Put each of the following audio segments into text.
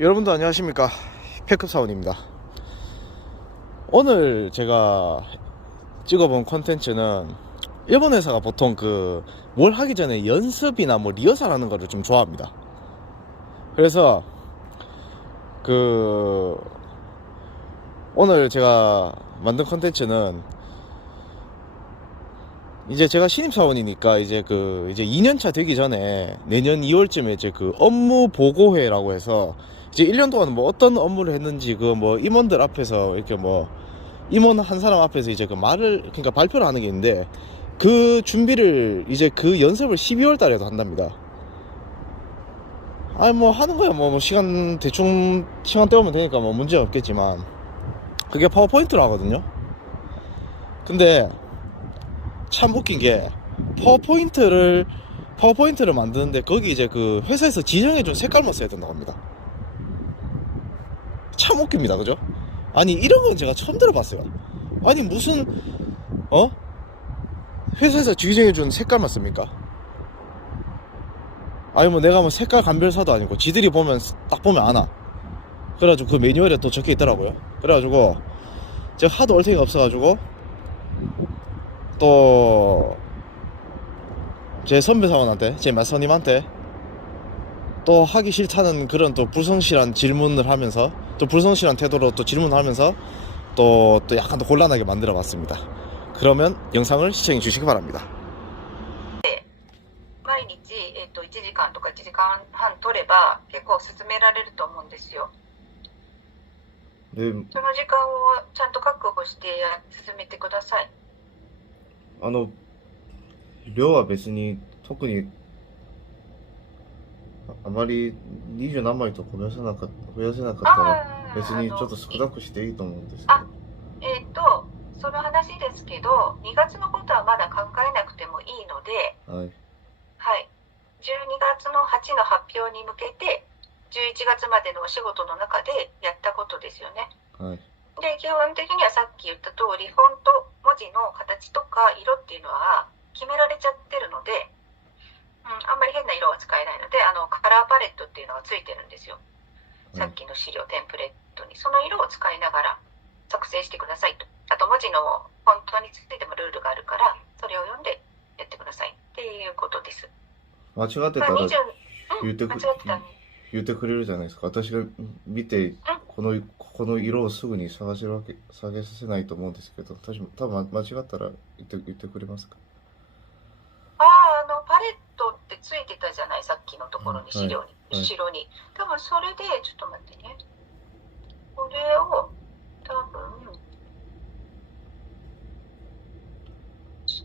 여러분도 안녕하십니까? 패급 사원입니다. 오늘 제가 찍어본 컨텐츠는 일본 회사가 보통 그 뭘 하기 전에 연습이나 뭐 리허설 하는 거를 좀 좋아합니다. 그래서 그 오늘 제가 만든 컨텐츠는 이제 제가 신입사원이니까 이제 그 이제 2년차 되기 전에 내년 2월쯤에 이제 그 업무 보고회라고 해서 이제 1년 동안 뭐 어떤 업무를 했는지 그 뭐 임원들 앞에서 이렇게 뭐 임원 한 사람 앞에서 이제 그 말을 그러니까 발표를 하는 게 있는데 그 준비를 이제 그 연습을 12월 달에도 한답니다. 아니 뭐 하는 거야 뭐, 뭐 시간 대충 시간 때우면 되니까 뭐 문제 없겠지만 그게 파워포인트로 하거든요. 근데 참 웃긴 게 파워포인트를 파워포인트를 만드는데 거기 이제 그 회사에서 지정해준 색깔만 써야 된다고 합니다. 참 웃깁니다, 그죠? 아니 이런 건 제가 처음 들어봤어요. 아니 무슨 어 회사에서 지정해준 색깔만 씁니까? 아니 뭐 내가 뭐 색깔 감별사도 아니고 지들이 보면 딱 보면 아나. 그래가지고 그 매뉴얼에 또 적혀 있더라고요. 그래가지고 제가 하도 얼탱이가 없어가지고 또 제 선배 사원한테 제 맞선님한테 또 하기 싫다는 그런 또 불성실한 질문을 하면서 또 불성실한 태도로 또 질문하면서 또, 또 약간 더 곤란하게 만들어 봤습니다. 그러면 영상을 시청해 주시기 바랍니다. 毎日、えっと1時間とか1時間半取れば結構進められると思うんですよ 네, その時間をちゃんと確保してや進めてください あの、量は別に特にああまり二十何枚と増やせなかった増やせなかったら別にちょっと少なくしていいと思うんですけあえっとその話ですけど2月のことはまだ考えなくてもいいのでど。はい。はい12月の8の発表に向けて11月までのお仕事の中でやったことですよねはい。で基本的にはさっき言った通りフォント文字の形とか色っていうのは決められちゃってるので、うん、あんまり変な色は使えないのであのカラーパレットっていうのがついてるんですよ。さっきの資料テンプレートに。その色を使いながら作成してくださいと。あと文字のフォントについてもルールがあるからそれを読んでやってください。っていうことです。間違ってたまあら20言ってく間違ってた。ら言ってくれるじゃないですか。私が見て、この、この色をすぐに探せるわけ、探させないと思うんですけど、多分、多分間違ったら言って、言ってくれますか？ああ、あの、パレットってついてたじゃない、さっきのところに、はい資料に、はい後ろに。多分それで、ちょっと待ってね。これを、多分、使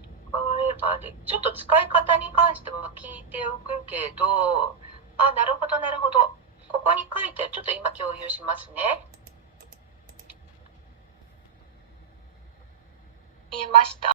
えばで、ちょっと使い方に関しては聞いておくけど、あ、なるほど、なるほど。ここに書いて、ちょっと今共有しますね。見えました？